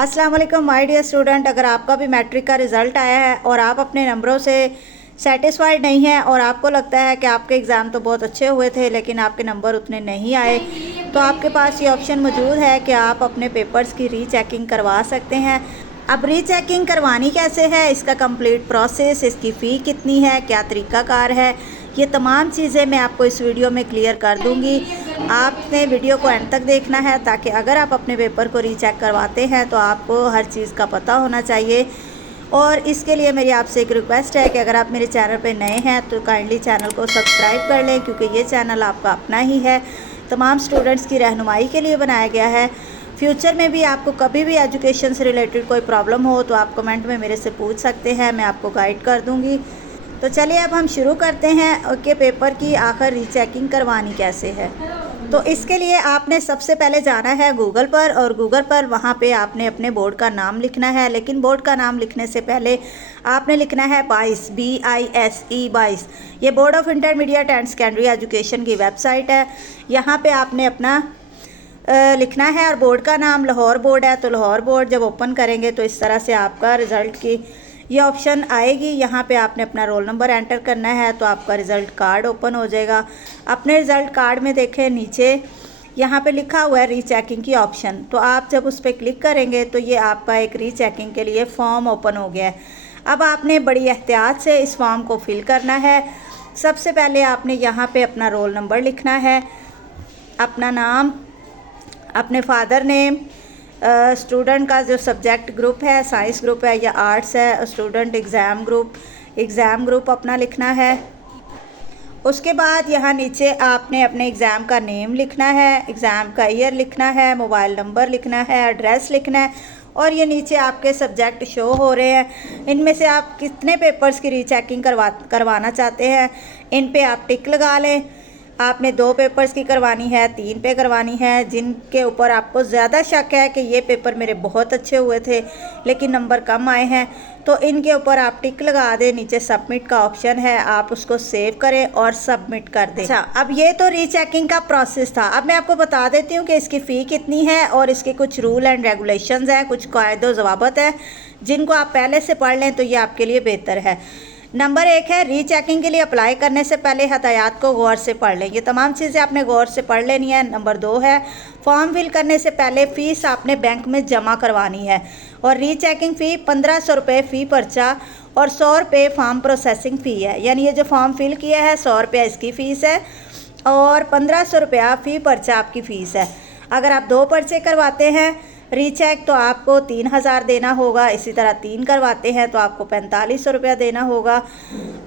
अस्सलाम वालेकुम my dear student. अगर आपका भी मैट्रिक का रिज़ल्ट आया है और आप अपने नंबरों से सेटिस्फाइड नहीं हैं और आपको लगता है कि आपके एग्ज़ाम तो बहुत अच्छे हुए थे लेकिन आपके नंबर उतने नहीं आए, तो आपके पास ये ऑप्शन मौजूद है कि आप अपने पेपर्स की रीचेकिंग करवा सकते हैं। अब रीचेकिंग करवानी कैसे है, इसका कंप्लीट प्रोसेस, इसकी फ़ी कितनी है, क्या तरीक़ाकार है, ये तमाम चीज़ें मैं आपको इस वीडियो में क्लियर कर दूँगी। आपने वीडियो को एंड तक देखना है ताकि अगर आप अपने पेपर को रीचेक करवाते हैं तो आपको हर चीज़ का पता होना चाहिए। और इसके लिए मेरी आपसे एक रिक्वेस्ट है कि अगर आप मेरे चैनल पे नए हैं तो काइंडली चैनल को सब्सक्राइब कर लें, क्योंकि ये चैनल आपका अपना ही है, तमाम स्टूडेंट्स की रहनुमाई के लिए बनाया गया है। फ्यूचर में भी आपको कभी भी एजुकेशन से रिलेटेड कोई प्रॉब्लम हो तो आप कमेंट में मेरे से पूछ सकते हैं, मैं आपको गाइड कर दूँगी। तो चलिए अब हम शुरू करते हैं कि पेपर की आखिर रीचेकिंग करवानी कैसे है। तो इसके लिए आपने सबसे पहले जाना है गूगल पर, और गूगल पर वहाँ पे आपने अपने बोर्ड का नाम लिखना है। लेकिन बोर्ड का नाम लिखने से पहले आपने लिखना है BICE, BISE, BICE। ये board of intermediate and secondary education की वेबसाइट है। यहाँ पे आपने अपना लिखना है, और बोर्ड का नाम लाहौर बोर्ड है तो लाहौर बोर्ड। जब ओपन करेंगे तो इस तरह से आपका रिज़ल्ट की ये ऑप्शन आएगी। यहाँ पे आपने अपना रोल नंबर एंटर करना है तो आपका रिज़ल्ट कार्ड ओपन हो जाएगा। अपने रिज़ल्ट कार्ड में देखें नीचे यहाँ पे लिखा हुआ है रीचेकिंग की ऑप्शन, तो आप जब उस पर क्लिक करेंगे तो ये आपका एक रीचेकिंग के लिए फॉर्म ओपन हो गया है। अब आपने बड़ी एहतियात से इस फॉर्म को फिल करना है। सबसे पहले आपने यहाँ पर अपना रोल नंबर लिखना है, अपना नाम, अपने फादर नेम, स्टूडेंट का जो सब्जेक्ट ग्रुप है, साइंस ग्रुप है या आर्ट्स है, स्टूडेंट एग्ज़ाम ग्रुप अपना लिखना है। उसके बाद यहाँ नीचे आपने अपने एग्ज़ाम का नेम लिखना है, एग्ज़ाम का ईयर लिखना है, मोबाइल नंबर लिखना है, एड्रेस लिखना है, और ये नीचे आपके सब्जेक्ट शो हो रहे हैं। इनमें से आप कितने पेपर्स की रीचेकिंग करवाना चाहते हैं, इन पे आप टिक लगा लें। आपने 2 पेपर्स की करवानी है, 3 पे करवानी है, जिनके ऊपर आपको ज़्यादा शक है कि ये पेपर मेरे बहुत अच्छे हुए थे लेकिन नंबर कम आए हैं, तो इनके ऊपर आप टिक लगा दें। नीचे सबमिट का ऑप्शन है, आप उसको सेव करें और सबमिट कर दें। अच्छा, अब ये तो रीचेकिंग का प्रोसेस था। अब मैं आपको बता देती हूँ कि इसकी फ़ी कितनी है और इसके कुछ रूल एंड रेगुलेशंस हैं, कुछ कायदे ज़वाबत हैं, जिनको आप पहले से पढ़ लें तो ये आपके लिए बेहतर है। नंबर 1 है, रीचेकिंग के लिए अप्लाई करने से पहले हदायत को गौर से पढ़ लें। ये तमाम चीज़ें आपने गौर से पढ़ लेनी है। नंबर 2 है, फॉर्म फिल करने से पहले फ़ीस आपने बैंक में जमा करवानी है, और रीचेकिंग फ़ी 1500 रुपये फ़ी पर्चा और 100 रुपये फॉर्म प्रोसेसिंग फ़ी है। यानी ये जो फॉर्म फिल किया है 100 रुपया इसकी फ़ीस है और 1500 रुपया फ़ी पर्चा आपकी फ़ीस है। अगर आप 2 पर्चे करवाते हैं रीचेक तो आपको 3000 देना होगा। इसी तरह 3 करवाते हैं तो आपको 4500 रुपया देना होगा,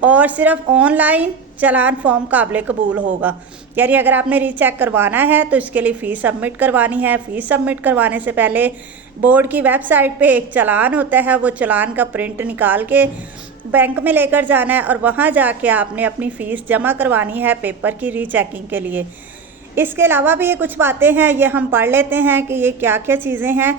और सिर्फ ऑनलाइन चालान फॉर्म काबिल कबूल होगा। यानी अगर आपने रीचेक करवाना है तो इसके लिए फ़ीस सबमिट करवानी है। फ़ीस सबमिट करवाने से पहले बोर्ड की वेबसाइट पे एक चालान होता है, वो चालान का प्रिंट निकाल के बैंक में लेकर जाना है, और वहाँ जाके आपने अपनी फ़ीस जमा करवानी है पेपर की रीचेकिंग के लिए। इसके अलावा भी ये कुछ बातें हैं, ये हम पढ़ लेते हैं कि ये क्या क्या चीज़ें हैं।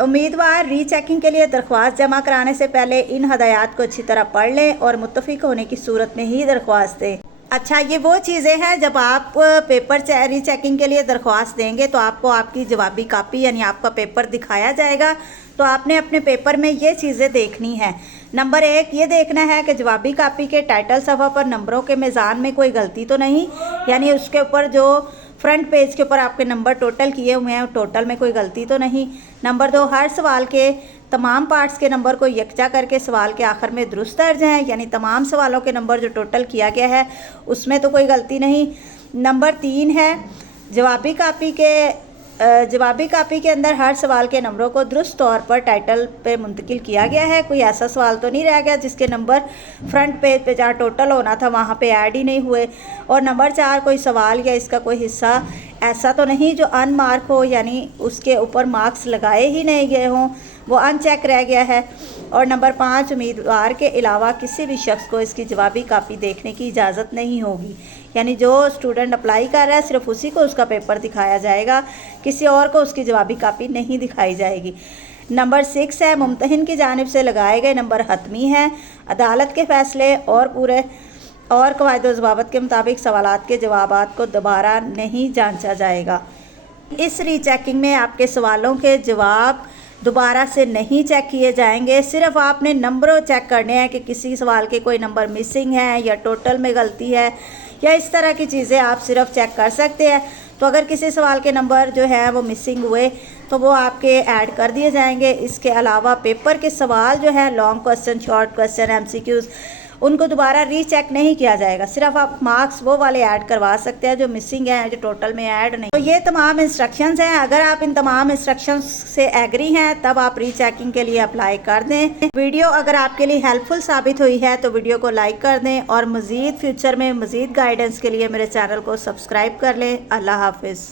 उम्मीदवार रीचेकिंग के लिए दरख्वास्त जमा कराने से पहले इन हदायत को अच्छी तरह पढ़ लें और मुत्तफिक होने की सूरत में ही दरख्वास्त दें। अच्छा, ये वो चीज़ें हैं, जब आप पेपर रीचेकिंग के लिए दरख्वास्त देंगे तो आपको आपकी जवाबी कापी यानी आपका पेपर दिखाया जाएगा, तो आपने अपने पेपर में ये चीज़ें देखनी हैं। नंबर 1 ये देखना है कि जवाबी कापी के टाइटल सफ़ा पर नंबरों के मीज़ान में कोई गलती तो नहीं, यानी उसके ऊपर जो फ्रंट पेज के ऊपर आपके नंबर टोटल किए हुए हैं टोटल में कोई गलती तो नहीं। नंबर 2 हर सवाल के तमाम पार्ट्स के नंबर को यकजा करके सवाल के आखिर में दुरुस्त दर्ज हैं, यानी तमाम सवालों के नंबर जो टोटल किया गया है उसमें तो कोई गलती नहीं। नंबर 3 है, जवाबी कापी के अंदर हर सवाल के नंबरों को दुरुस्त तौर पर टाइटल पे मुंतकिल किया गया है। कोई ऐसा सवाल तो नहीं रह गया जिसके नंबर फ्रंट पेज पे जहाँ टोटल होना था वहाँ पे ऐड ही नहीं हुए। और नंबर 4 कोई सवाल या इसका कोई हिस्सा ऐसा तो नहीं जो अनमार्क हो, यानी उसके ऊपर मार्क्स लगाए ही नहीं गए हों, वो अनचेक रह गया है। और नंबर 5 उम्मीदवार के अलावा किसी भी शख्स को इसकी जवाबी कापी देखने की इजाज़त नहीं होगी, यानी जो स्टूडेंट अप्लाई कर रहा है सिर्फ उसी को उसका पेपर दिखाया जाएगा, किसी और को उसकी जवाबी कापी नहीं दिखाई जाएगी। नंबर 6 है, मुम्तहिन की जानिब से लगाए गए नंबर हतमी हैं। अदालत के फ़ैसले और पूरे कवायद व ज़वाबत के मुताबिक सवालात के जवाबात को दोबारा नहीं जांचा जाएगा। इस रीचेकिंग में आपके सवालों के जवाब दोबारा से नहीं चेक किए जाएंगे, सिर्फ आपने नंबरों चेक करने हैं कि किसी सवाल के कोई नंबर मिसिंग है या टोटल में गलती है या इस तरह की चीज़ें आप सिर्फ चेक कर सकते हैं। तो अगर किसी सवाल के नंबर जो है वो मिसिंग हुए तो वो आपके ऐड कर दिए जाएंगे। इसके अलावा पेपर के सवाल जो है long question, short question, MCQs, उनको दोबारा रीचेक नहीं किया जाएगा, सिर्फ आप मार्क्स वो वाले ऐड करवा सकते हैं जो मिसिंग हैं, जो टोटल में ऐड नहीं। तो ये तमाम इंस्ट्रक्शंस हैं। अगर आप इन तमाम इंस्ट्रक्शंस से एग्री हैं तब आप रीचेकिंग के लिए अप्लाई कर दें। वीडियो अगर आपके लिए हेल्पफुल साबित हुई है तो वीडियो को लाइक कर दें और मज़ीद फ्यूचर में मज़ीद गाइडेंस के लिए मेरे चैनल को सब्सक्राइब कर लें। अल्लाह हाफिज़।